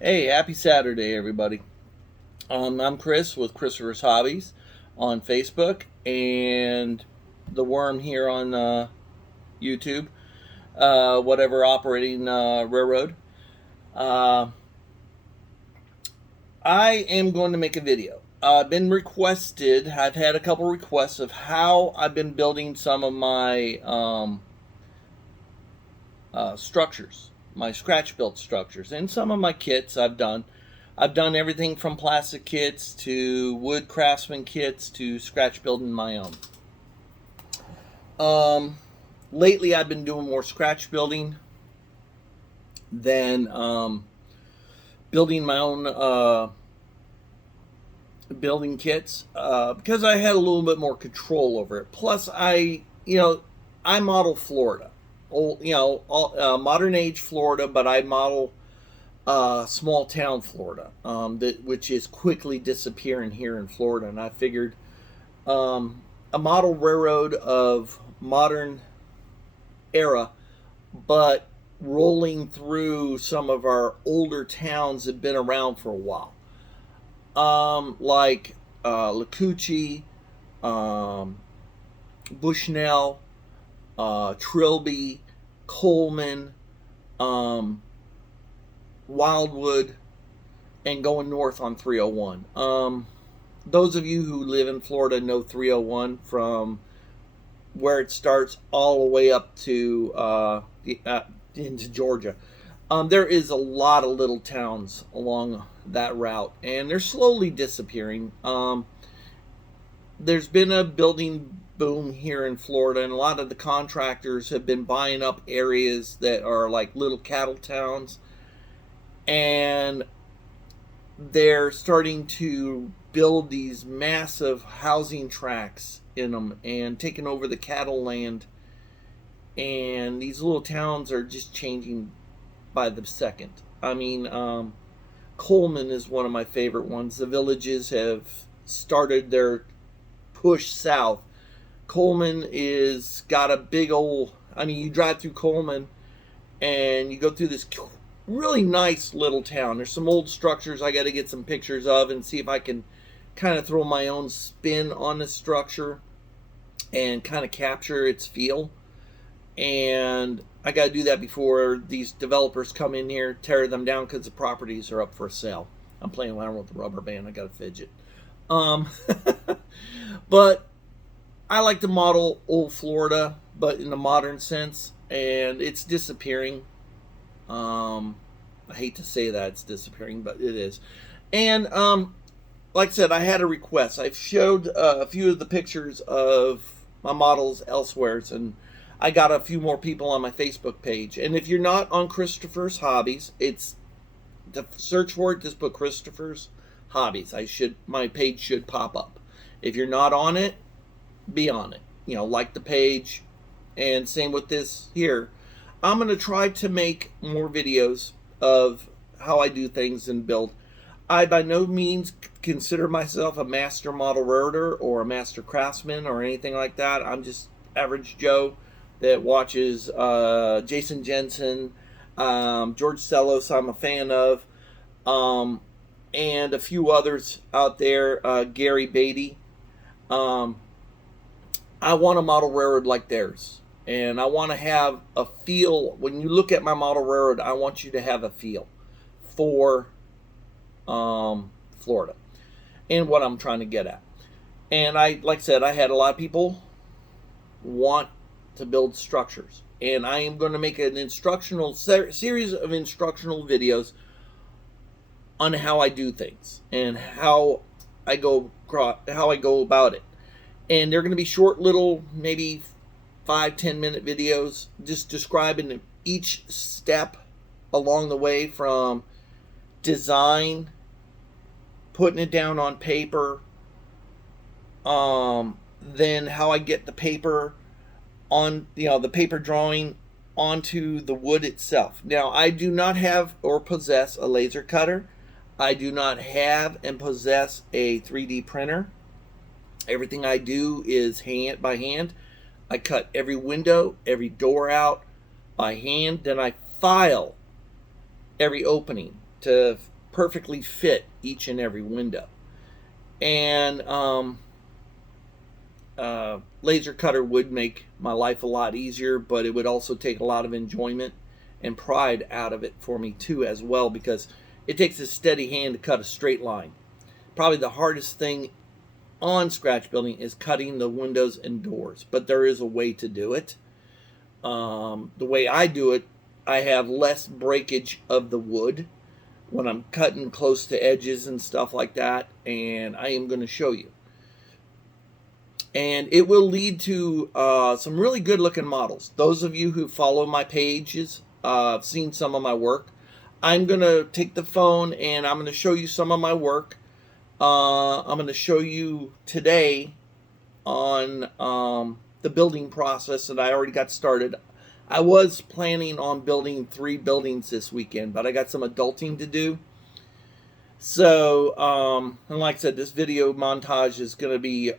Hey, happy Saturday, everybody. I'm Chris with Christopher's Hobbies on Facebook and the Worm here on YouTube, whatever operating railroad. Uh, I am going to make a video. I've been requested, I've had a couple requests of how I've been building some of my structures, my scratch built structures, and some of my kits I've done. I've done everything from plastic kits to wood craftsman kits to scratch building my own. Um, Lately, I've been doing more scratch building than building my own building kits because I had a little bit more control over it. Plus, I model Florida, modern age Florida, but I model small town Florida, which is quickly disappearing here in Florida. And I figured a model railroad of modern era, but rolling through some of our older towns that have been around for a while, like Lacucci, um, Bushnell, Trilby, Coleman, um, Wildwood, and going north on 301. Those of you who live in Florida know 301 from where it starts all the way up to into Georgia. There is a lot of little towns along that route, and they're slowly disappearing. There's been a building boom here in Florida, and a lot of the contractors have been buying up areas that are like little cattle towns, and they're starting to build these massive housing tracts in them and taking over the cattle land. And these little towns are just changing by the second. I mean, Coleman is one of my favorite ones. The villages have started their push south. Coleman is got a big old. I mean, you drive through Coleman and you go through this really nice little town. There's some old structures I got to get some pictures of and see if I can kind of throw my own spin on the structure and kind of capture its feel. And I got to do that before these developers come in here, tear them down because the properties are up for sale. I'm playing around with the rubber band. I got to fidget. Um, but I like to model old Florida, but in a modern sense, and it's disappearing. I hate to say that it's disappearing, but it is. And like I said, I had a request. I've showed a few of the pictures of my models elsewhere, and I got a few more people on my Facebook page. And if you're not on Christopher's Hobbies, it's to search for it. Just put Christopher's Hobbies. My page should pop up. If you're not on it, be on it. Like the page, and same with this here. I'm going to try to make more videos of how I do things and build. I by no means consider myself a master model railroader or a master craftsman or anything like that. I'm just average Joe that watches Jason Jensen, George Sellos I'm a fan of, and a few others out there, Gary Beatty. Um, I want a model railroad like theirs. And I want to have a feel. When you look at my model railroad, I want you to have a feel for Florida and what I'm trying to get at. And like I said, I had a lot of people want to build structures. And I am going to make an instructional series of instructional videos on how I do things and how I go about it. And they're going to be short little, maybe 5-10 minute videos just describing each step along the way, from design, putting it down on paper, then how I get the paper on the paper drawing onto the wood itself. Now, I do not have or possess a laser cutter. I do not have and possess a 3D printer. Everything I do is by hand. I cut every window, every door out by hand. Then I file every opening to perfectly fit each and every window. And laser cutter would make my life a lot easier, but it would also take a lot of enjoyment and pride out of it for me too as well, because it takes a steady hand to cut a straight line. Probably the hardest thing on scratch building is cutting the windows and doors, but there is a way to do it. The way I do it, I have less breakage of the wood when I'm cutting close to edges and stuff like that, and I am going to show you. And it will lead to some really good looking models. Those of you who follow my pages have seen some of my work. I'm going to take the phone and I'm going to show you some of my work. I'm going to show you today on the building process that I already got started. I was planning on building 3 buildings this weekend, but I got some adulting to do. So, and like I said, this video montage is going to be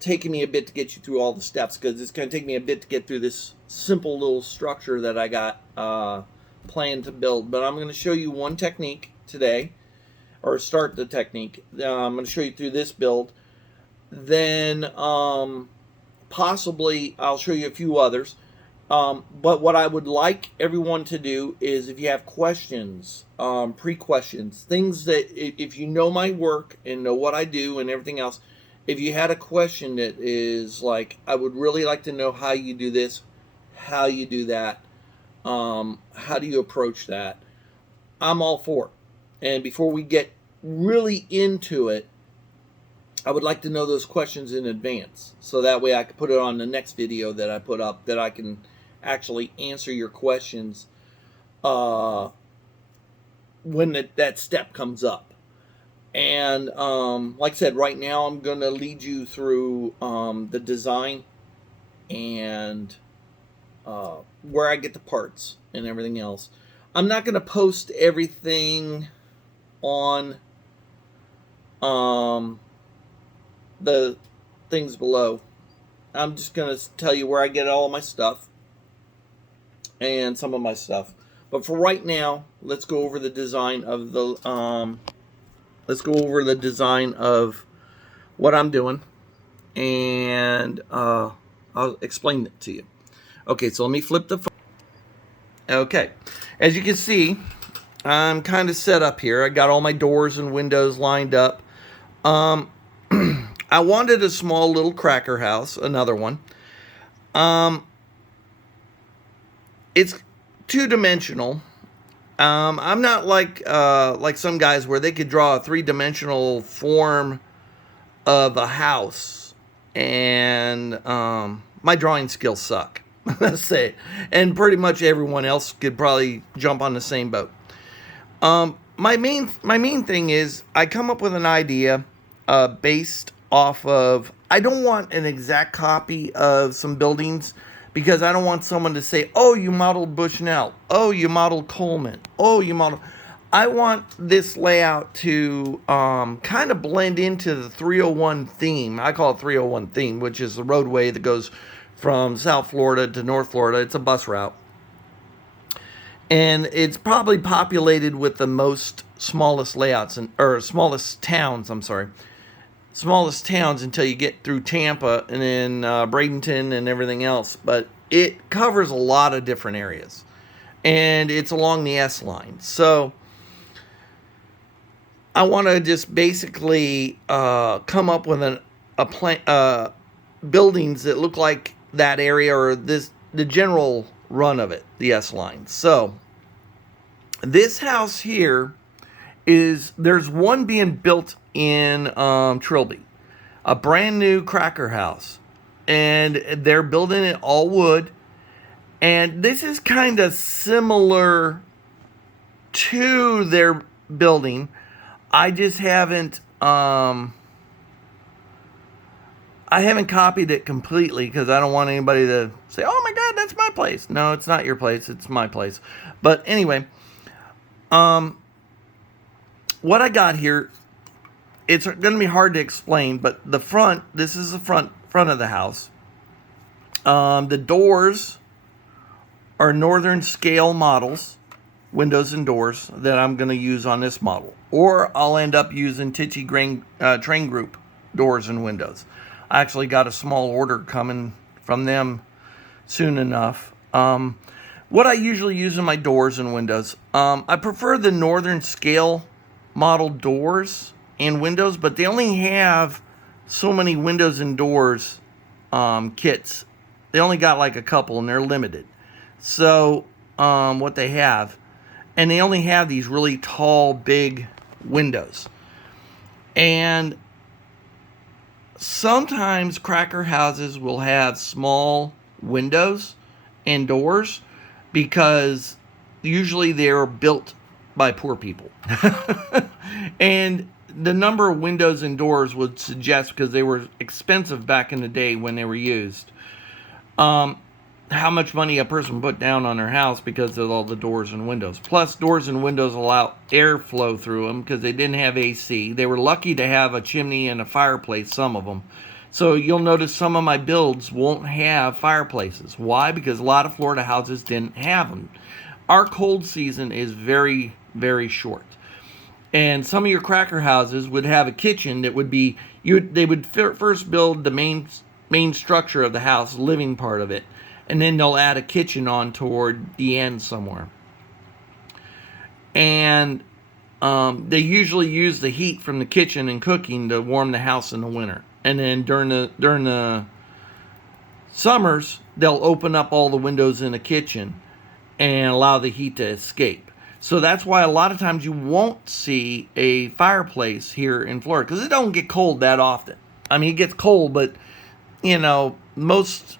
taking me a bit to get you through all the steps, because it's going to take me a bit to get through this simple little structure that I got planned to build. But I'm going to show you one technique today, or start the technique. I'm going to show you through this build. Then possibly I'll show you a few others. But what I would like everyone to do is, if you have questions, pre-questions, things that, if you know my work and know what I do and everything else, if you had a question that is like, I would really like to know how you do this, how you do that, how do you approach that, I'm all for it. And before we get really into it, I would like to know those questions in advance, so that way I can put it on the next video that I put up, that I can actually answer your questions when that step comes up. And like I said, right now I'm going to lead you through the design and where I get the parts and everything else. I'm not going to post everything on the things below. I'm just going to tell you where I get all my stuff and some of my stuff. But for right now, let's go over the design of the what I'm doing, and I'll explain it to you. Okay, so let me flip the phone. Okay, as you can see, I'm kind of set up here. I got all my doors and windows lined up. I wanted a small little cracker house, another one. It's two-dimensional. I'm not like some guys where they could draw a 3-dimensional form of a house, and my drawing skills suck. Let's say, and pretty much everyone else could probably jump on the same boat. My main thing is, I come up with an idea based off of, I don't want an exact copy of some buildings, because I don't want someone to say, oh, you modeled Bushnell, oh, you modeled Coleman, oh, you modeled. I want this layout to kind of blend into the 301 theme. I call it 301 theme, which is the roadway that goes from South Florida to North Florida. It's a bus route. And it's probably populated with the smallest layouts, or smallest towns, I'm sorry. Smallest towns until you get through Tampa and then Bradenton and everything else. But it covers a lot of different areas. And it's along the S line. So I want to just basically come up with buildings that look like that area, or the general run of it, the S line. So this house here there's one being built in Trilby, a brand new cracker house, and they're building it all wood. And this is kind of similar to their building. I just haven't copied it completely, because I don't want anybody to say, oh my God, that's my place. No, it's not your place, it's my place. But anyway, what I got here, it's going to be hard to explain, but the front, this is the front of the house. The doors are northern scale models. windows and doors that I'm going to use on this model. Or I'll end up using Train Group doors and windows. I actually got a small order coming from them soon enough. What I usually use in my doors and windows, I prefer the Northern Scale model doors and windows, but they only have so many windows and doors kits. They only got like a couple, and they're limited. So what they have, and they only have these really tall, big windows. And sometimes cracker houses will have small windows and doors because usually they're built by poor people. And the number of windows and doors would suggest, because they were expensive back in the day when they were used, how much money a person put down on their house because of all the doors and windows. Plus, doors and windows allow airflow through them because they didn't have AC. They were lucky to have a chimney and a fireplace, some of them. So you'll notice some of my builds won't have fireplaces. Why? Because a lot of Florida houses didn't have them. Our cold season is very, very short. And some of your cracker houses would have a kitchen that would be, they would first build the main structure of the house, living part of it, and then they'll add a kitchen on toward the end somewhere. And they usually use the heat from the kitchen and cooking to warm the house in the winter. And then during the summers, they'll open up all the windows in the kitchen and allow the heat to escape. So that's why a lot of times you won't see a fireplace here in Florida, because it don't get cold that often. I mean, it gets cold, but, most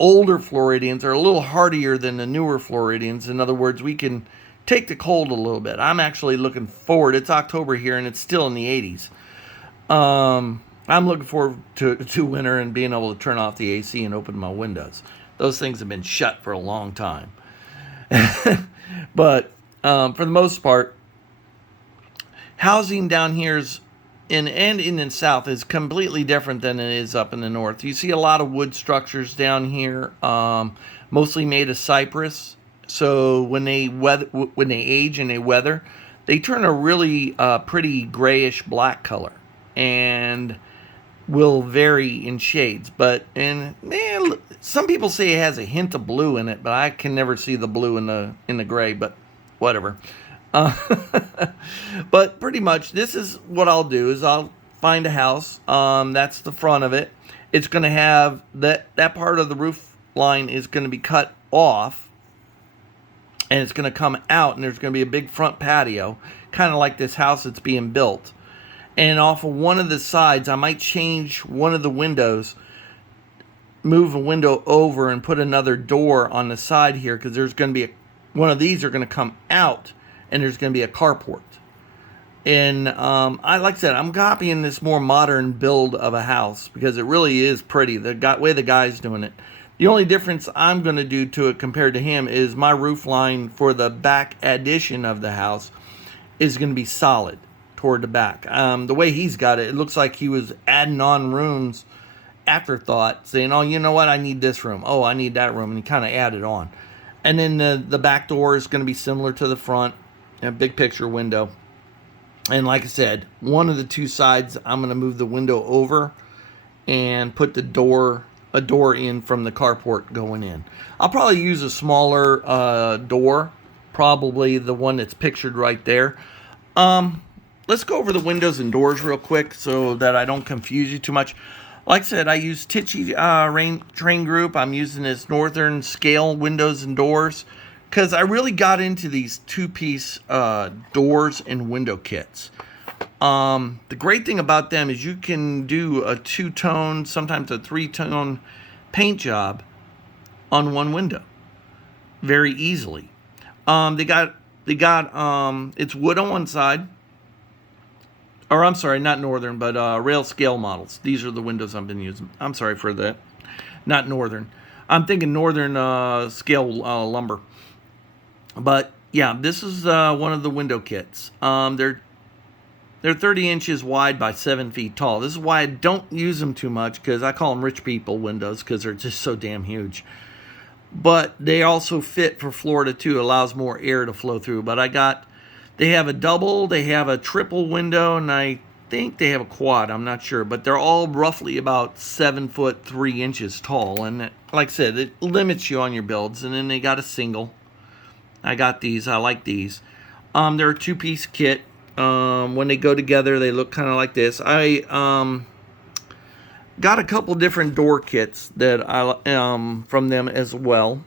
older Floridians are a little hardier than the newer Floridians. In other words, we can take the cold a little bit. I'm actually looking forward. It's October here, and it's still in the 80s. I'm looking forward to winter and being able to turn off the AC and open my windows. Those things have been shut for a long time. But for the most part, housing down here in the south is completely different than it is up in the north. You see a lot of wood structures down here, mostly made of cypress. So when they age and they weather, they turn a really pretty grayish black color, and will vary in shades. But some people say it has a hint of blue in it, but I can never see the blue in the gray. But whatever. But pretty much this is what I'll do is I'll find a house. That's the front of it. It's going to have that part of the roof line is going to be cut off, and it's going to come out, and there's going to be a big front patio, kind of like this house that's being built. And off of one of the sides, I might change one of the windows, move a window over, and put another door on the side here, because there's going to be one of these are going to come out, and there's going to be a carport. And like I said, I'm copying this more modern build of a house because it really is pretty. The way the guy's doing it. The only difference I'm going to do to it compared to him is my roof line for the back addition of the house is going to be solid toward the back. The way he's got it, it looks like he was adding on rooms afterthought, saying, oh, you know what, I need this room. Oh, I need that room. And he kind of added on. And then the back door is going to be similar to the front, a big picture window. And like I said, one of the two sides, I'm going to move the window over and put a door in from the carport going in. I'll probably use a smaller door, probably the one that's pictured right there. Let's go over the windows and doors real quick so that I don't confuse you too much. Like I said, I use Train Group. I'm using this Northern Scale windows and doors because I really got into these two-piece doors and window kits. The great thing about them is you can do a two-tone, sometimes a three-tone paint job on one window very easily. They got it's wood on one side. Or I'm sorry, not Northern, but rail scale models. These are the windows I've been using. I'm sorry for that. Not Northern. I'm thinking Northern scale lumber. But yeah, this is one of the window kits. They're 30 inches wide by 7 feet tall. This is why I don't use them too much, because I call them rich people windows because they're just so damn huge. but they also fit for Florida too. Allows more air to flow through. But they have a double, they have a triple window, and I think they have a quad. I'm not sure, but they're all roughly about 7'3" tall. And like I said, it limits you on your builds. And then they got a single. I got these. I like these. They're a two-piece kit. When they go together, they look kind of like this. I got a couple different door kits that I from them as well.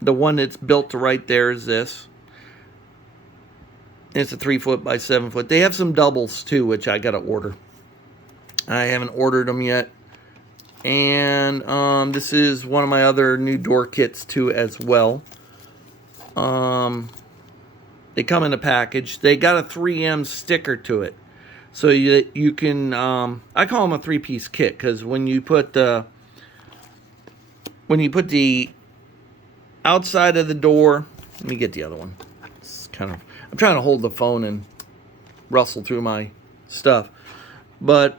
The one that's built to right there is this. It's a 3 foot by 7 foot. They have some doubles too, which I gotta order. I haven't ordered them yet. And this is one of my other new door kits too as well. They come in a package. They got a 3M sticker to it, so you can. I call them a 3-piece kit because when you put the outside of the door. Let me get the other one. It's kind of. I'm trying to hold the phone and rustle through my stuff, but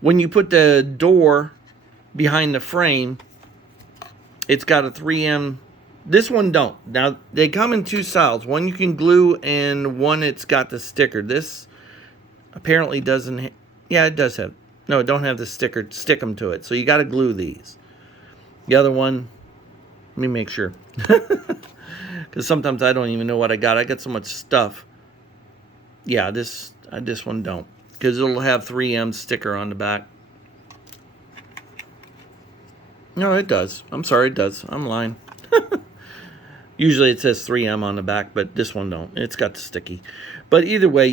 when you put the door behind the frame, it's got a 3M. This one don't. Now, they come in two styles. One you can glue, and one it's got the sticker. This apparently doesn't... Yeah, it does have... No, it don't have the sticker. Stick them to it. So you got to glue these. The other one... Let me make sure. Because sometimes I don't even know what I got. I got so much stuff. Yeah, this one don't. Because it'll have 3M sticker on the back. No, it does. I'm sorry, it does. I'm lying. Usually it says 3M on the back, but this one don't. It's got the sticky. But either way,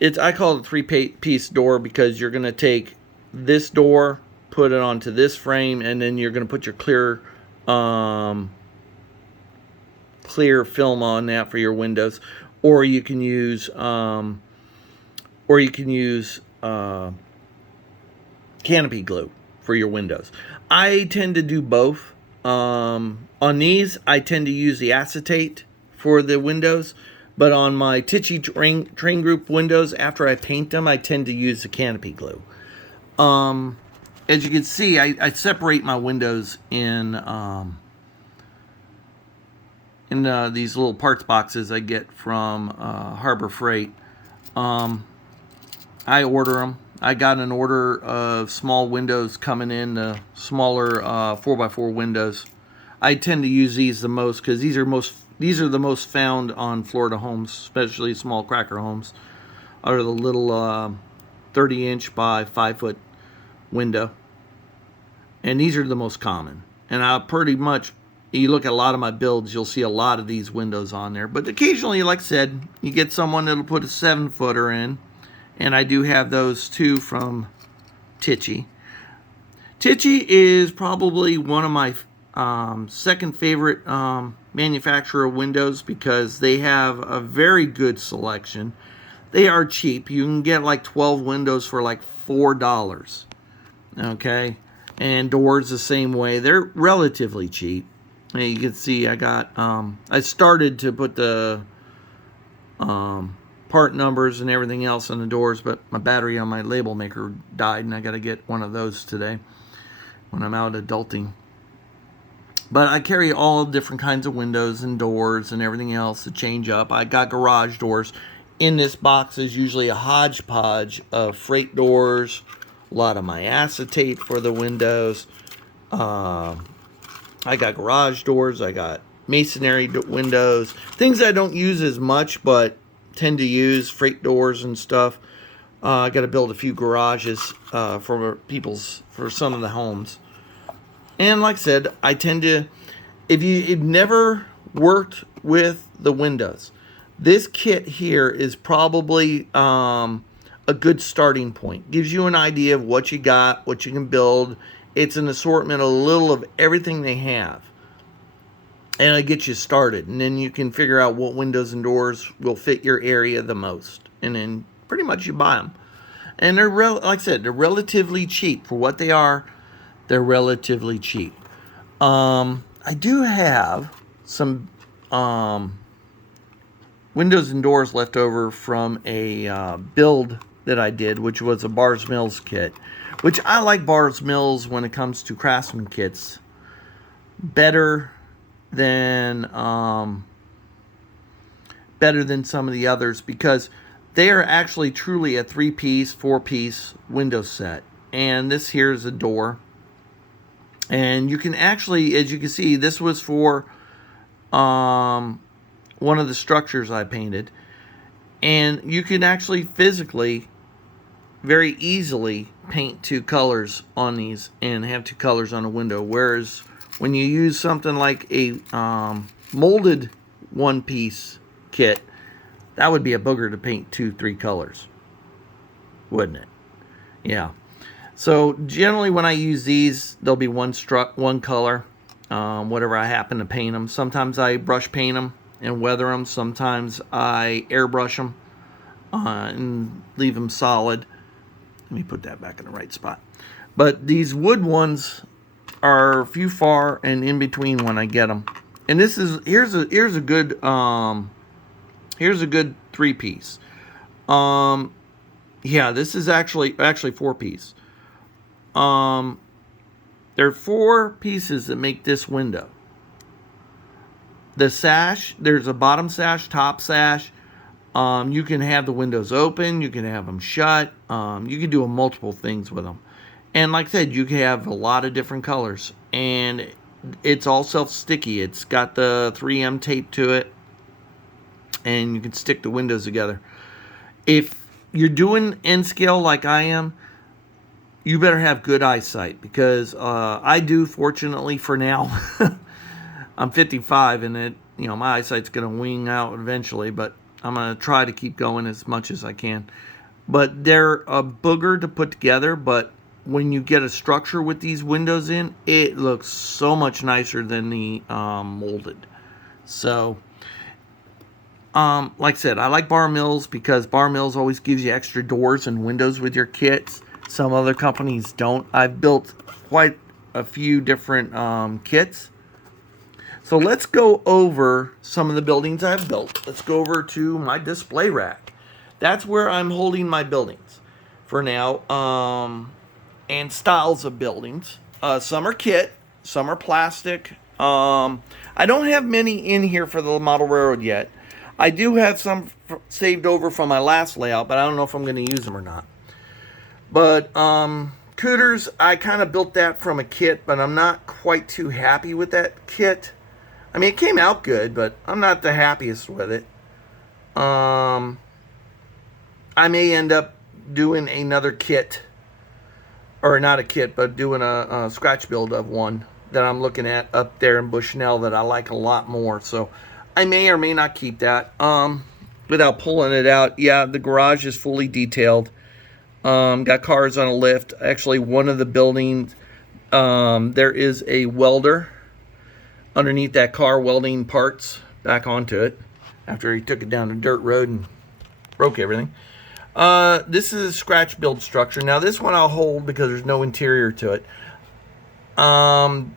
I call it a 3-piece door because you're going to take this door, put it onto this frame, and then you're going to put your clear film on that for your windows, or you can use canopy glue for your windows. I tend to do both. On these, I tend to use the acetate for the windows, but on my Tichy train group windows, after I paint them, I tend to use the canopy glue. As you can see, I separate my windows in these little parts boxes I get from Harbor Freight. I order them. I got an order of small windows coming in, the smaller 4x4 windows. I tend to use these the most because these are the most found on Florida homes, especially small cracker homes. Are the little 30-inch by 5-foot window, and these are the most common. And I pretty much, you look at a lot of my builds, you'll see a lot of these windows on there. But occasionally, like I said, you get someone that'll put a 7-footer in. And I do have those too from Tichy. Tichy is probably one of my second favorite manufacturer of windows because they have a very good selection. They are cheap. You can get like 12 windows for like $4. Okay? And doors the same way. They're relatively cheap. And you can see I got, I started to put the part numbers and everything else on the doors, but my battery on my label maker died, and I got to get one of those today when I'm out adulting. But I carry all different kinds of windows and doors and everything else to change up. I got garage doors. In this box is usually a hodgepodge of freight doors, a lot of my acetate for the windows. I got garage doors. I got masonry windows, things I don't use as much, but tend to use, freight doors and stuff. I got to build a few garages for some of the homes. And like I said, I tend to, if you've never worked with the windows, this kit here is probably a good starting point. Gives you an idea of what you got, what you can build. It's an assortment, a little of everything they have. And it gets you started, and then you can figure out what windows and doors will fit your area the most, and then pretty much you buy them. And they're like I said, they're relatively cheap for what they are. They're relatively cheap. I do have some windows and doors left over from a build that I did, which was a Bars Mills kit, which I like Bars Mills when it comes to Craftsman kits. better than some of the others, because they are actually truly a 3-piece, 4-piece window set. And this here is a door. And you can actually, as you can see, this was for one of the structures I painted. And you can actually physically, very easily, paint 2 colors on these and have 2 colors on a window. Whereas when you use something like a molded 1-piece kit, that would be a booger to paint 2, 3 colors, wouldn't it? Yeah. So generally when I use these, there'll be one color, whatever I happen to paint them. Sometimes I brush paint them and weather them. Sometimes I airbrush them and leave them solid. Let me put that back in the right spot. But these wood ones are few far and in between when I get them. And this is here's a good 3-piece. Yeah, this is actually 4-piece. There are 4 pieces that make this window. The sash, there's a bottom sash, top sash. You can have the windows open, you can have them shut. You can do multiple things with them. And like I said, you can have a lot of different colors. And it's all self-sticky. It's got the 3M tape to it. And you can stick the windows together. If you're doing N-scale like I am, you better have good eyesight, because I do, fortunately for now. I'm 55 and my eyesight's going to wing out eventually, but I'm going to try to keep going as much as I can. But they're a booger to put together, but when you get a structure with these windows in, it looks so much nicer than the molded. So, like I said, I like Bar Mills because Bar Mills always gives you extra doors and windows with your kits. Some other companies don't. I've built quite a few different kits. So let's go over some of the buildings I've built. Let's go over to my display rack. That's where I'm holding my buildings for now. And styles of buildings. Some are kit, some are plastic. I don't have many in here for the model railroad yet. I do have some saved over from my last layout, but I don't know if I'm going to use them or not. But Cooters, I kind of built that from a kit, but I'm not quite too happy with that kit. I mean, it came out good, but I'm not the happiest with it. I may end up doing another kit, or not a kit, but doing a scratch build of one that I'm looking at up there in Bushnell that I like a lot more. So I may or may not keep that. Without pulling it out, yeah, the garage is fully detailed. Got cars on a lift. Actually, one of the buildings, there is a welder underneath that car welding parts back onto it after he took it down the dirt road and broke everything. This is a scratch build structure. Now this one I'll hold because there's no interior to it.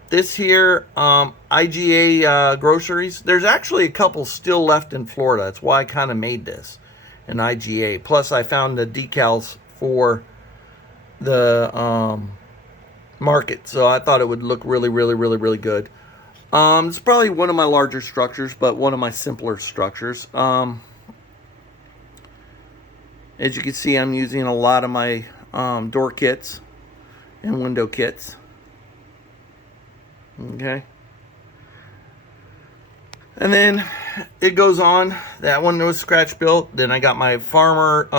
This here, IGA groceries. There's actually a couple still left in Florida. That's why I kind of made this an IGA. Plus I found the decals for the market, so I thought it would look really good. It's probably one of my larger structures, but one of my simpler structures. As you can see, I'm using a lot of my door kits and window kits. Okay. And then it goes on. That one was scratch built. Then I got my farmer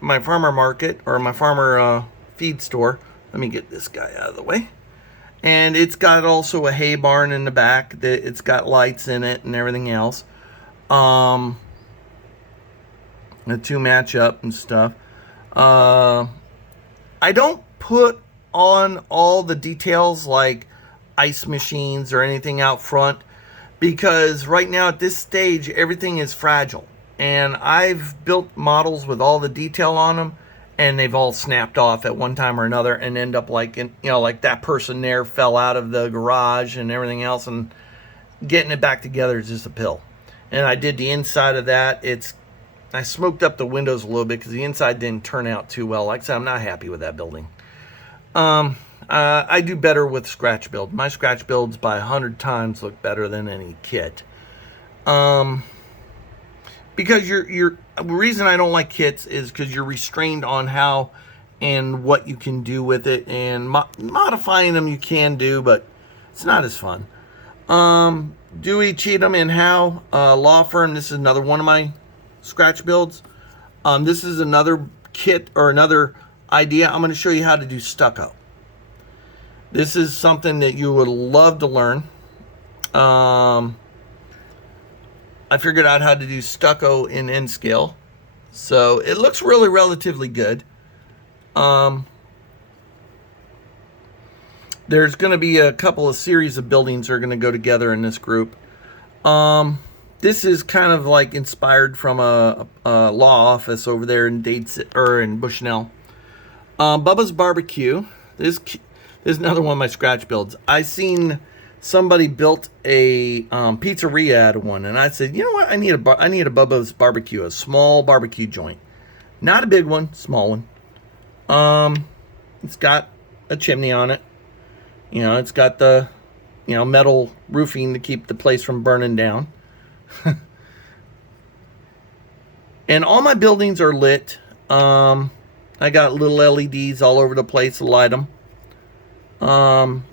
market, or my farmer feed store. Let me get this guy out of the way. And it's got also a hay barn in the back. It's got lights in it and everything else. The 2 match up and stuff. I don't put on all the details like ice machines or anything out front, because right now at this stage everything is fragile, and I've built models with all the detail on them and they've all snapped off at one time or another and end up like like that person there fell out of the garage and everything else, and getting it back together is just a pill. And I did the inside of that. I smoked up the windows a little bit because the inside didn't turn out too well. Like I said, I'm not happy with that building. I do better with scratch build. My scratch builds by 100 times look better than any kit. Because the reason I don't like kits is because you're restrained on how and what you can do with it, and modifying them you can do, but it's not as fun. Dewey, Cheatham, and Howe law firm. This is another one of my scratch builds. This is another kit or another idea. I'm going to show you how to do stucco. This is something that you would love to learn. I figured out how to do stucco in N-scale. So it looks really relatively good. There's going to be a couple of series of buildings that are going to go together in this group. This is kind of like inspired from a law office over there in in Bushnell. Bubba's Barbecue. This is another one of my scratch builds. I seen somebody built a pizzeria out of one, and I said, you know what? I need a Bubba's Barbecue, a small barbecue joint, not a big one, small one. It's got a chimney on it. You know, it's got the metal roofing to keep the place from burning down. And all my buildings are lit. I got little LEDs all over the place to light them.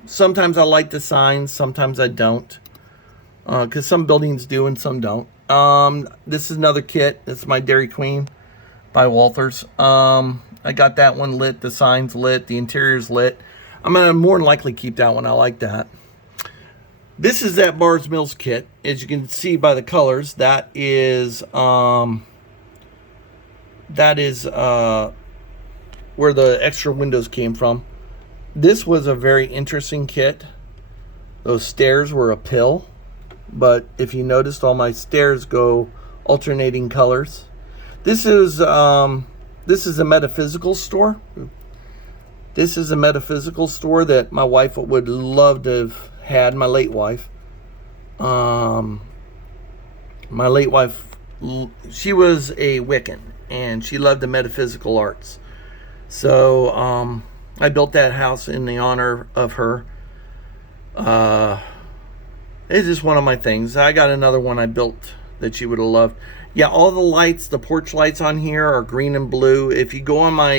Sometimes I light the signs, sometimes I don't. Because some buildings do and some don't. This is another kit. This is my Dairy Queen by Walthers. I got that one lit, the signs lit, the interior's lit. I'm going to more than likely keep that one. I like that. This is that Bars Mills kit. As you can see by the colors, that is where the extra windows came from. This was a very interesting kit. Those stairs were a pill, but if you noticed, all my stairs go alternating colors. This is a metaphysical store. This is a metaphysical store that my wife would love to have had, my late wife. My late wife, she was a Wiccan, and she loved the metaphysical arts. So I built that house in the honor of her. It's just one of my things. I got another one I built that she would have loved. Yeah, all the lights, the porch lights on here are green and blue. If you go on my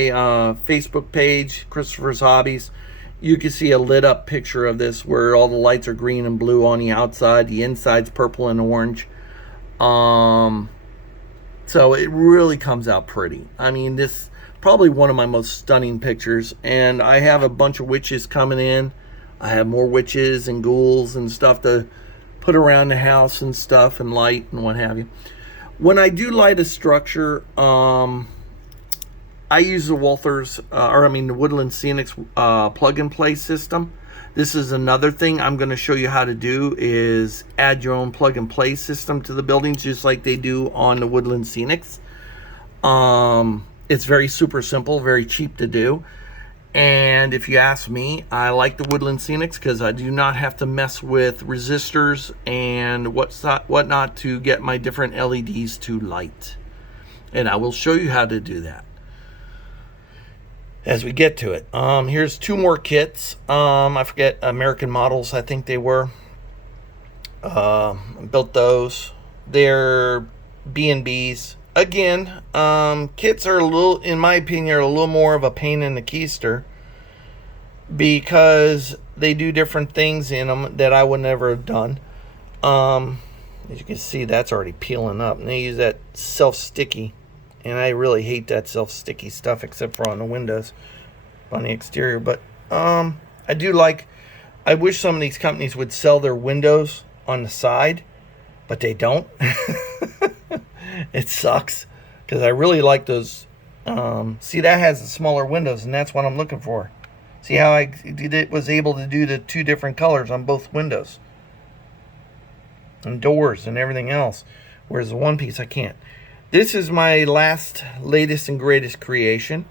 Facebook page, Christopher's Hobbies, you can see a lit up picture of this where all the lights are green and blue on the outside. The inside's purple and orange. So it really comes out pretty. I mean, this probably one of my most stunning pictures. And I have a bunch of witches coming in. I have more witches and ghouls and stuff to put around the house and stuff and light and what have you. When I do light a structure, I use the Walthers, the Woodland Scenics plug-and-play system. This is another thing I'm going to show you how to do, is add your own plug-and-play system to the buildings, just like they do on the Woodland Scenics. It's very super simple, very cheap to do. And if you ask me, I like the Woodland Scenics because I do not have to mess with resistors and whatnot to get my different LEDs to light. And I will show you how to do that as we get to it. Here's two more kits. I forget, American Models, I think they were. Built those. They're B&Bs. Again, kits are in my opinion, are a little more of a pain in the keister because they do different things in them that I would never have done. As you can see, that's already peeling up. And they use that self-sticky, and I really hate that self-sticky stuff except for on the windows, on the exterior. But I wish some of these companies would sell their windows on the side, but they don't. It sucks because I really like those. See, that has the smaller windows, and that's what I'm looking for. See how I was able to do the two different colors on both windows and doors and everything else, whereas the one piece I can't. This is my latest and greatest creation.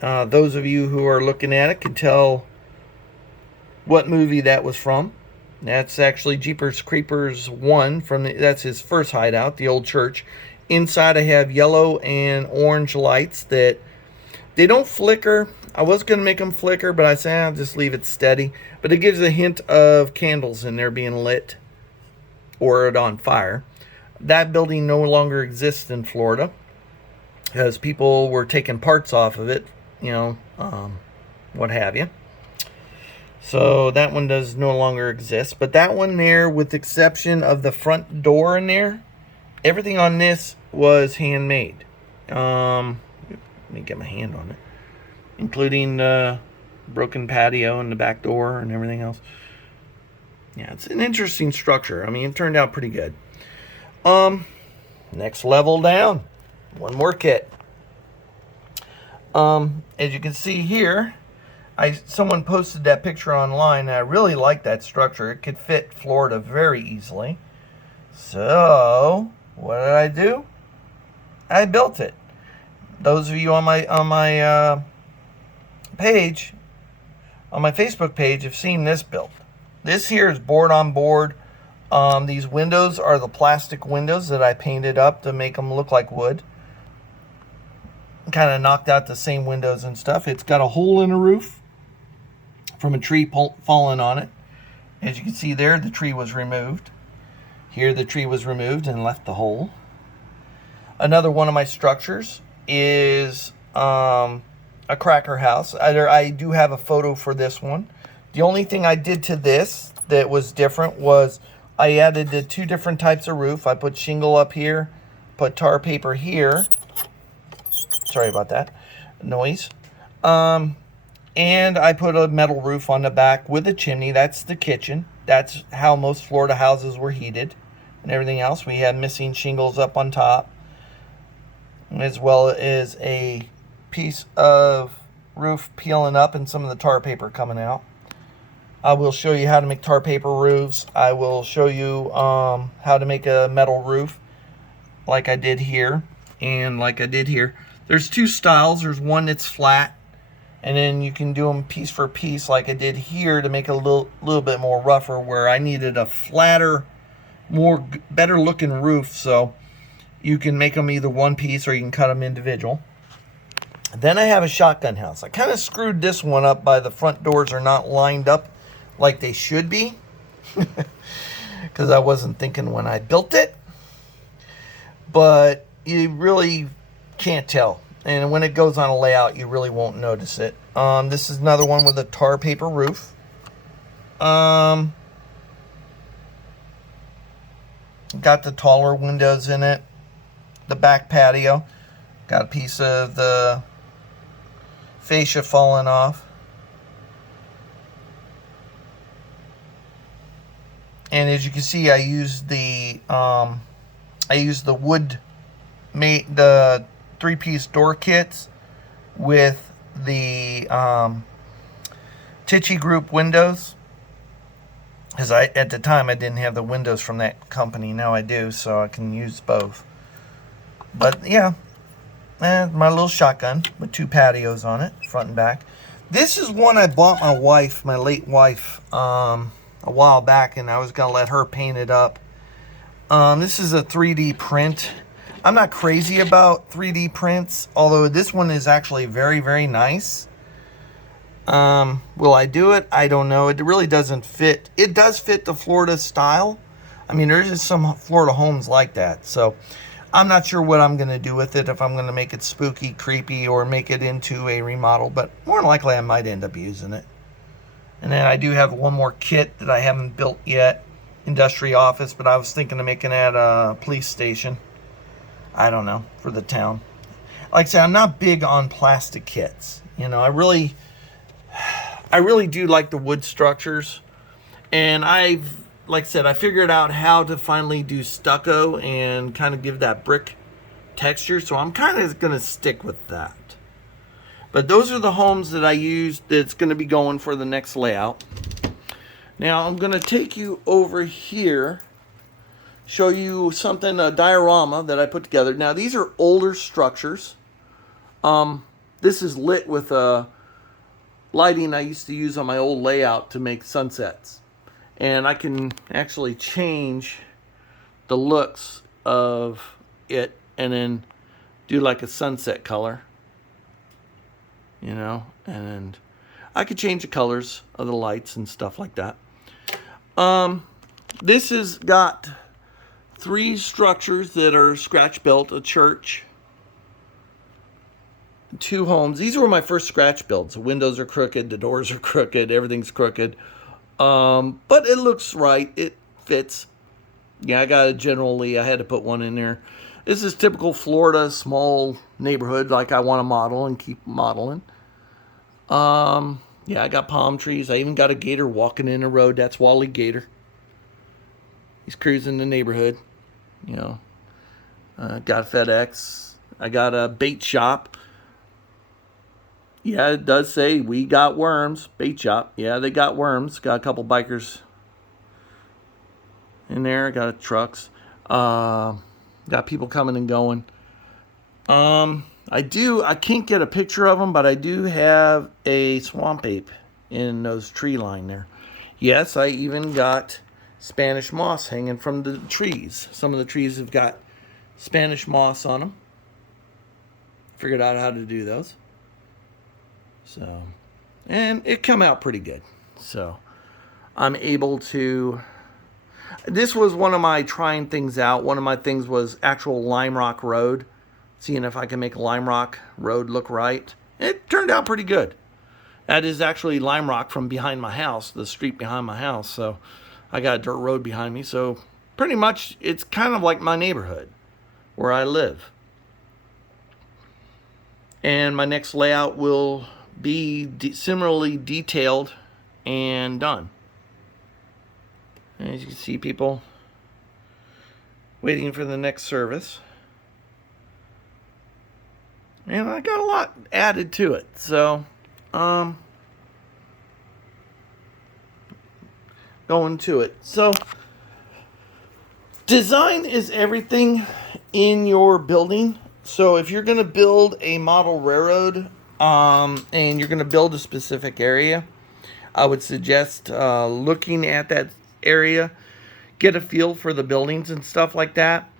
Those of you who are looking at it can tell what movie that was from. That's actually Jeepers Creepers 1 that's his first hideout, the old church. Inside I have yellow and orange lights that They don't flicker. I was going to make them flicker, but I said I'll just leave it steady. But it gives a hint of candles in there being lit or on fire. That building no longer exists in Florida because people were taking parts off of it, what have you. So that one does no longer exist. But that one there, with the exception of the front door in there, everything on this was handmade. Let me get my hand on it. Including the broken patio and the back door and everything else. Yeah, it's an interesting structure. I mean, it turned out pretty good. Next level down. One more kit. As you can see here, someone posted that picture online, and I really like that structure. It could fit Florida very easily. So, what did I do? I built it. Those of you on my page, on my Facebook page, have seen this built. This here is board on board. These windows are the plastic windows that I painted up to make them look like wood. Kind of knocked out the same windows and stuff. It's got a hole in the roof from a tree falling on it. As you can see there, the tree was removed. Here the tree was removed and left the hole. Another one of my structures is a cracker house. I do have a photo for this one. The only thing I did to this that was different was I added the two different types of roof. I put shingle up here, put tar paper here. Sorry about that noise. And I put a metal roof on the back with a chimney. That's the kitchen. That's how most Florida houses were heated. And everything else, we had missing shingles up on top, as well as a piece of roof peeling up and some of the tar paper coming out. I will show you how to make tar paper roofs. I will show you how to make a metal roof like I did here and like I did here. There's two styles. There's one that's flat, and then you can do them piece for piece like I did here to make it a little bit more rougher, where I needed a flatter, better looking roof. So you can make them either one piece or you can cut them individual. Then I have a shotgun house. I kind of screwed this one up by the front doors are not lined up like they should be, because I wasn't thinking when I built it. But you really can't tell, and when it goes on a layout you really won't notice it. This is another one with a tar paper roof. Got the taller windows in it. The back patio got a piece of the fascia falling off, and as you can see, I used the wood, the 3-piece door kits with the Tichy Group windows, because at the time I didn't have the windows from that company. Now I do, so I can use both. But yeah, my little shotgun with 2 patios on it, front and back. This is one I bought my wife, my late wife, a while back, and I was gonna let her paint it up. This is a 3D print. I'm not crazy about 3D prints, although this one is actually very, very nice. Will I do it? I don't know. It really doesn't fit. It does fit the Florida style. I mean, there's just some Florida homes like that. So I'm not sure what I'm going to do with it, if I'm going to make it spooky, creepy, or make it into a remodel. But more than likely, I might end up using it. And then I do have one more kit that I haven't built yet. Industrial office, but I was thinking of making that a police station. I don't know, for the town. Like I said, I'm not big on plastic kits. I really do like the wood structures. And like I said, I figured out how to finally do stucco and kind of give that brick texture. So I'm kind of going to stick with that. But those are the homes that I used that's going to be going for the next layout. Now I'm going to take you over here, show you something, a diorama that I put together. Now these are older structures. This is lit with lighting I used to use on my old layout to make sunsets. And I can actually change the looks of it and then do like a sunset color. you know, and I could change the colors of the lights and stuff like that. This has got 3 structures that are scratch built: a church, 2 homes. These were my first scratch builds. The windows are crooked, the doors are crooked, everything's crooked. But it looks right. It fits. Yeah, I got a General Lee. I had to put one in there. This is typical Florida, small neighborhood like I want to model and keep modeling. Yeah, I got palm trees. I even got a gator walking in the road. That's Wally Gator. He's cruising the neighborhood. You know, got FedEx. I got a bait shop. Yeah, it does say we got worms. Bait shop. Yeah, they got worms. Got a couple bikers in there. Got trucks. Got people coming and going. I can't get a picture of them, but I do have a swamp ape in those tree line there. Yes, I even got Spanish moss hanging from the trees. Some of the trees have got Spanish moss on them. Figured out how to do those. So, and it come out pretty good. So, I'm able to... This was one of my trying things out. One of my things was actual Lime Rock Road. Seeing if I can make Lime Rock Road look right. It turned out pretty good. That is actually Lime Rock from behind my house, the street behind my house. So I got a dirt road behind me. So pretty much it's kind of like my neighborhood where I live. And my next layout will be similarly detailed and done. As you can see, people waiting for the next service. And I got a lot added to it. So, going to it. So, design is everything in your building. So, if you're going to build a model railroad, and you're going to build a specific area, I would suggest looking at that area, get a feel for the buildings and stuff like that.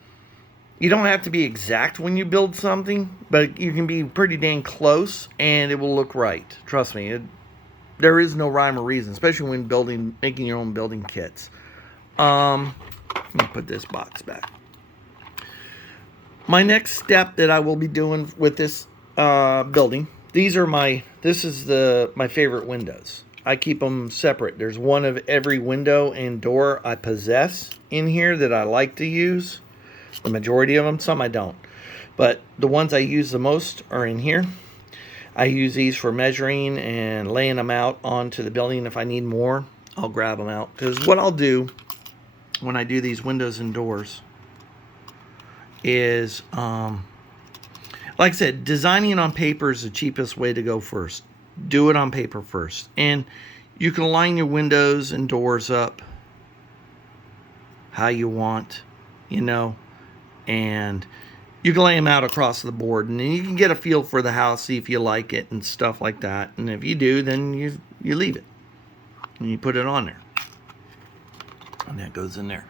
You don't have to be exact when you build something, but you can be pretty dang close and it will look right. Trust me, there is no rhyme or reason, especially when making your own building kits. Let me put this box back. My next step that I will be doing with this building, this is my favorite windows. I keep them separate. There's one of every window and door I possess in here that I like to use. The majority of them, some I don't. But the ones I use the most are in here. I use these for measuring and laying them out onto the building. If I need more, I'll grab them out. Because what I'll do when I do these windows and doors is, like I said, designing on paper is the cheapest way to go first. Do it on paper first. And you can line your windows and doors up how you want, you know, and you can lay them out across the board, and then you can get a feel for the house, see if you like it and stuff like that. And if you do, then you leave it and you put it on there, and that goes in there.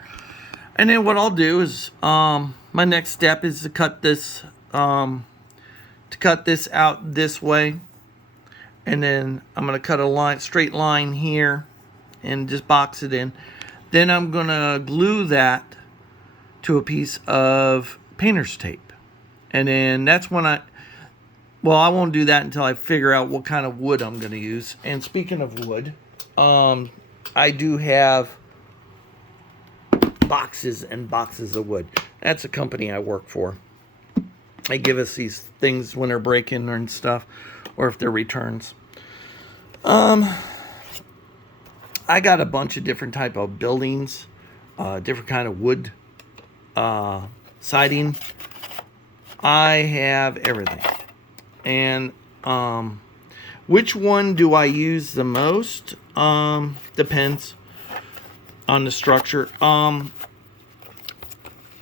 And then what I'll do is my next step is to cut this out this way. And then I'm going to cut a straight line here and just box it in. Then I'm going to glue that to a piece of painter's tape. And then that's when I won't do that until I figure out what kind of wood I'm going to use. And speaking of wood, I do have boxes and boxes of wood. That's a company I work for. They give us these things when they're breaking and stuff, or if they're returns. I got a bunch of different type of buildings, different kind of wood siding. I have everything. And which one do I use the most? Depends on the structure.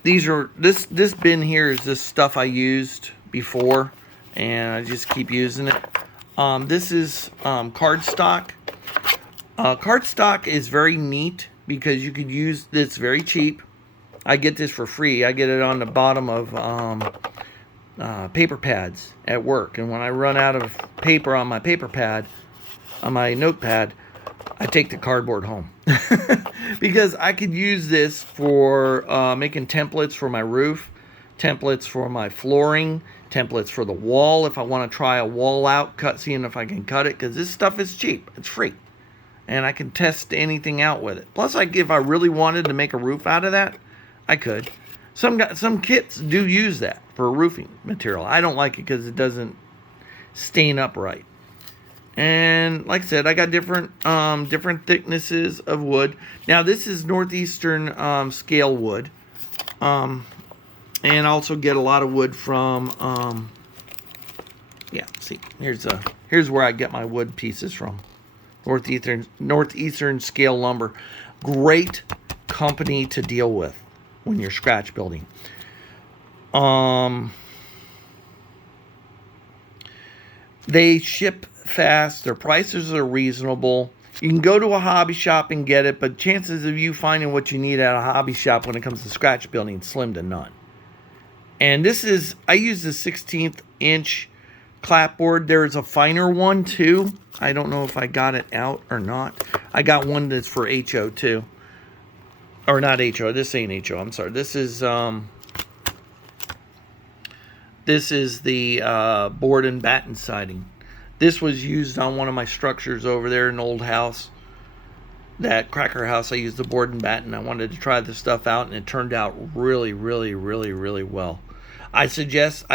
This bin here is this stuff I used before, and I just keep using it. This is cardstock. Cardstock is very neat because you could use it's very cheap. I get this for free. I get it on the bottom of paper pads at work, and when I run out of paper on my paper pad, on my notepad, I take the cardboard home because I could use this for making templates for my roof, templates for my flooring, templates for the wall if I want to try a wall out, seeing if I can cut it, because this stuff is cheap, it's free, and I can test anything out with it. Plus, if I really wanted to make a roof out of that, I could. Some kits do use that for roofing material. I don't like it because it doesn't stain up right. And like I said, I got different thicknesses of wood. Now this is northeastern scale wood, and I also get a lot of wood from yeah. See, here's where I get my wood pieces from. Northeastern scale lumber, great company to deal with when you're scratch building. They ship fast, their prices are reasonable. You can go to a hobby shop and get it, but chances of you finding what you need at a hobby shop when it comes to scratch building, slim to none. And I use the 16th inch clapboard. There's a finer one too. I don't know if I got it out or not. I got one that's for HO too. Or not HO, this ain't HO, I'm sorry. This is the board and batten siding. This was used on one of my structures over there in an old house. That cracker house, I used the board and batten. I wanted to try this stuff out, and it turned out really, really, really, really well. I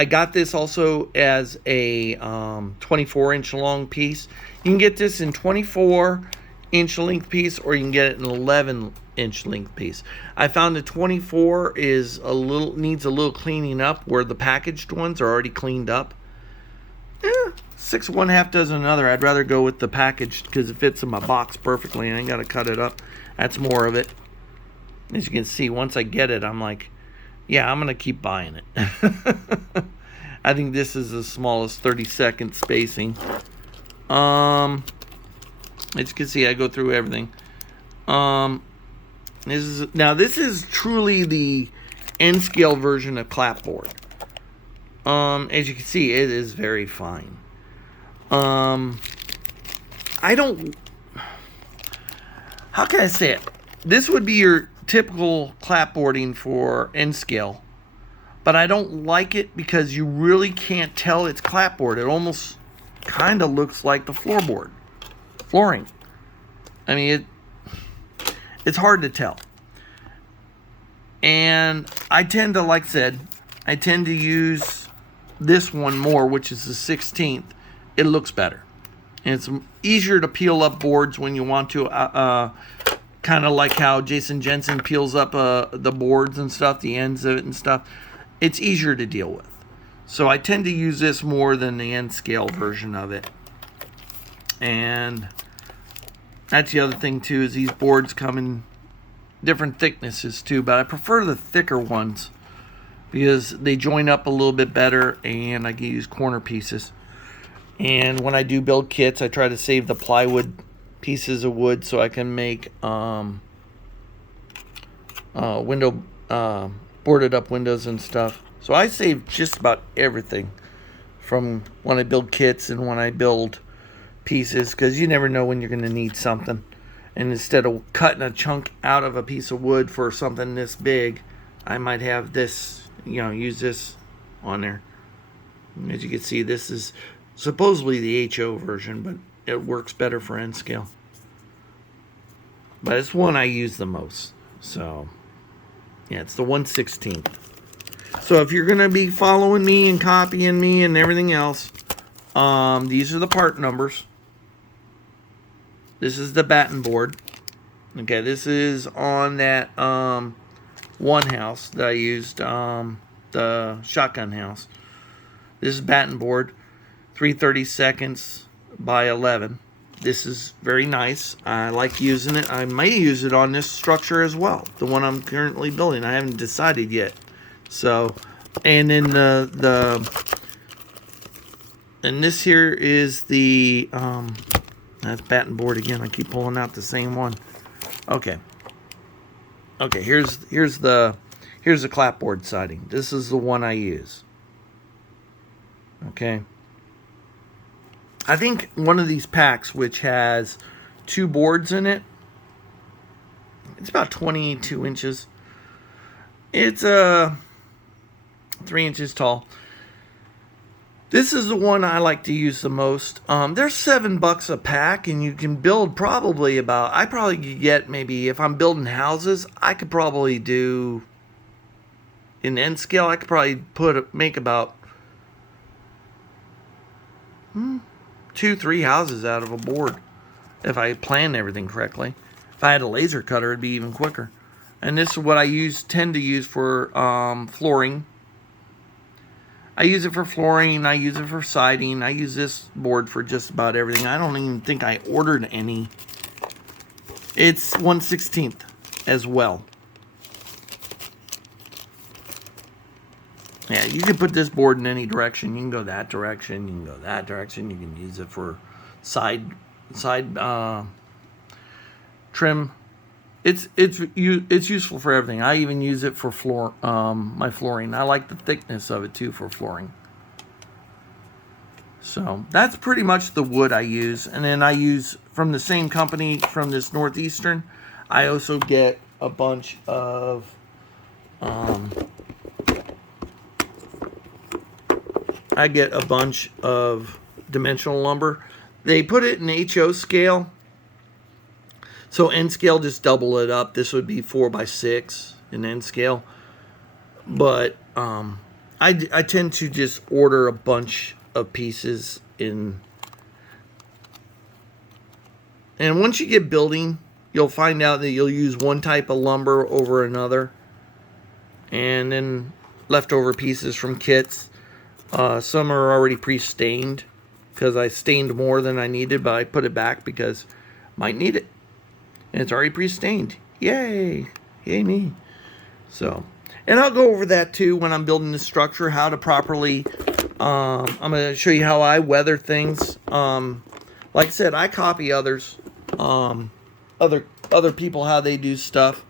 got this also as a 24-inch long piece. You can get this in 24-inch length piece, or you can get it in 11-inch length piece. I found the 24 needs a little cleaning up, where the packaged ones are already cleaned up. 6 of one, half dozen another. I'd rather go with the packaged because it fits in my box perfectly, and I ain't got to cut it up. That's more of it. As you can see, once I get it, I'm like, yeah, I'm gonna keep buying it. I think this is as small as 30-second spacing. As you can see, I go through everything. This is truly the N-scale version of clapboard. As you can see, it is very fine. How can I say it? This would be your typical clapboarding for N-scale, but I don't like it because you really can't tell it's clapboard. It almost kind of looks like the flooring. I mean, it's hard to tell. And I tend to, like I said, use this one more, which is the 16th. It looks better. And it's easier to peel up boards when you want to, kind of like how Jason Jensen peels up the boards and stuff, the ends of it and stuff. It's easier to deal with. So I tend to use this more than the N-scale version of it. And that's the other thing too, is these boards come in different thicknesses too, but I prefer the thicker ones because they join up a little bit better, and I can use corner pieces. And when I do build kits, I try to save the plywood pieces of wood so I can make boarded up windows and stuff. So I save just about everything from when I build kits and when I build pieces, because you never know when you're going to need something. And instead of cutting a chunk out of a piece of wood for something this big, I might have this, use this on there. As you can see, this is supposedly the HO version, but it works better for N-scale. But it's one I use the most. So, yeah, it's the 1/16. So if you're going to be following me and copying me and everything else, these are the part numbers. This is the batten board. Okay, this is on that one house that I used, the shotgun house. This is batten board, 3/32 by 11. This is very nice. I like using it. I may use it on this structure as well, the one I'm currently building. I haven't decided yet. So, and then and this here is the that's batten board again. I keep pulling out the same one. Okay. Here's the clapboard siding. This is the one I use. Okay. I think one of these packs, which has 2 boards in it, it's about 22 inches. It's 3 inches tall. This is the one I like to use the most. They're $7 a pack, and you can build probably about, I probably could get maybe, if I'm building houses, I could probably do, in N scale, I could probably make about 2-3 houses out of a board if I planned everything correctly. If I had a laser cutter, it'd be even quicker. And this is what I tend to use for flooring. I use it for flooring. I use it for siding. I use this board for just about everything. I don't even think I ordered any. It's 1/16 as well. Yeah, you can put this board in any direction. You can go that direction. You can go that direction. You can use it for side trim. It's useful for everything. I even use it for my flooring. I like the thickness of it too for flooring. So that's pretty much the wood I use. And then I use from the same company, from this Northeastern, I also get a bunch of dimensional lumber. They put it in HO scale. So N scale, just double it up. This would be 4x6 in N scale. But I tend to just order a bunch of pieces in. And once you get building, you'll find out that you'll use one type of lumber over another. And then leftover pieces from kits. Some are already pre-stained because I stained more than I needed, but I put it back because I might need it. And it's already pre-stained. Yay! Yay me. So, and I'll go over that too when I'm building the structure, how to properly, I'm going to show you how I weather things. Like I said, I copy others, other people, how they do stuff.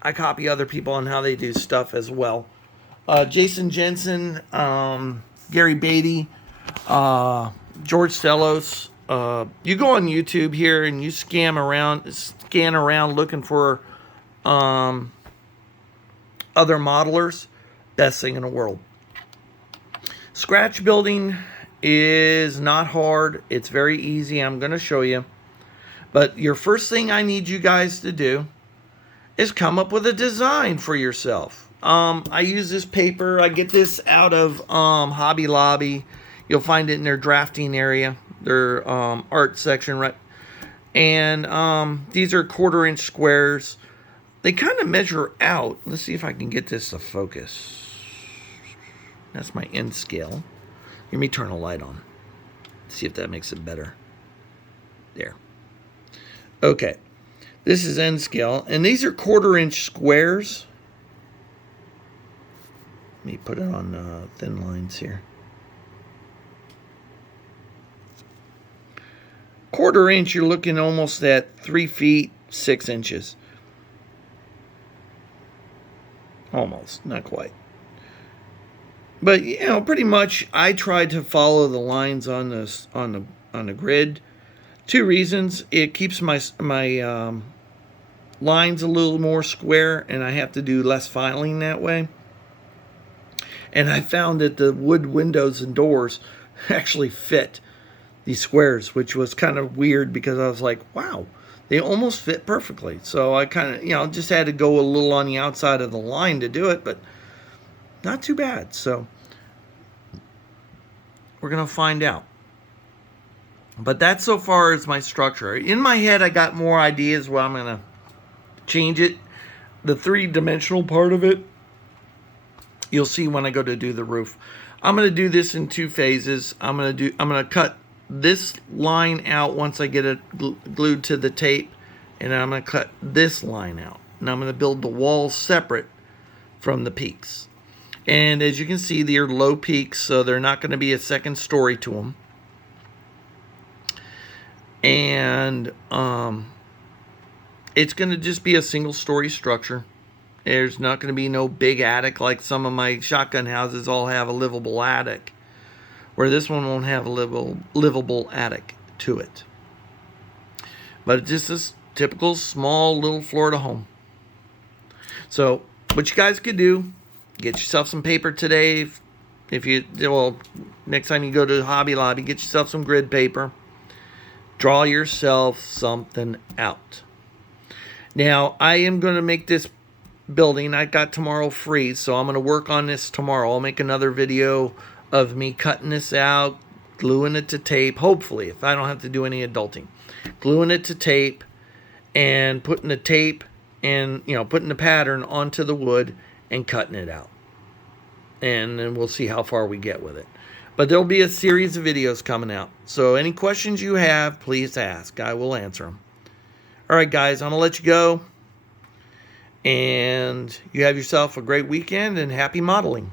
I copy other people on how they do stuff as well. Jason Jensen, Gary Beatty, George Stelos. You go on YouTube here and you scan around looking for other modelers. Best thing in the world. Scratch building is not hard. It's very easy. I'm going to show you. But your first thing I need you guys to do is come up with a design for yourself. I use this paper. I get this out of Hobby Lobby. You'll find it in their drafting area, their art section, right? And these are 1/4-inch squares. They kind of measure out. Let's see if I can get this to focus. That's my N scale. Let me turn a light on. See if that makes it better. There. Okay. This is N scale, and these are 1/4-inch squares. Let me put it on thin lines here. 1/4-inch, you're looking almost at 3 feet 6 inches. Almost, not quite. But you know, pretty much, I tried to follow the lines on this on the grid. 2 reasons: it keeps my lines a little more square, and I have to do less filing that way. And I found that the wood windows and doors actually fit these squares, which was kind of weird because I was like, wow, they almost fit perfectly. So I kind of, just had to go a little on the outside of the line to do it, but not too bad. So we're going to find out. But that's so far as my structure. In my head, I got more ideas where I'm going to change it. The 3-dimensional part of it, you'll see when I go to do the roof. I'm going to do this in 2 phases. I'm going to cut this line out once I get it glued to the tape, and I'm going to cut this line out. And I'm going to build the walls separate from the peaks. And as you can see, they're low peaks, so they're not going to be a second story to them. And it's going to just be a single story structure. There's not going to be no big attic like some of my shotgun houses all have a livable attic, where this one won't have a livable attic to it. But it's just this typical small little Florida home. So what you guys could do, get yourself some paper today. If you, well, next time you go to Hobby Lobby, get yourself some grid paper. Draw yourself something out. Now, I am going to make this building. I got tomorrow free, so I'm going to work on this tomorrow. I'll make another video of me cutting this out, gluing it to tape, hopefully, if I don't have to do any adulting. Gluing it to tape and putting the tape and, you know, putting the pattern onto the wood and cutting it out. And then we'll see how far we get with it. But there'll be a series of videos coming out. So any questions you have, please ask. I will answer them. All right, guys, I'm going to let you go. And you have yourself a great weekend and happy modeling.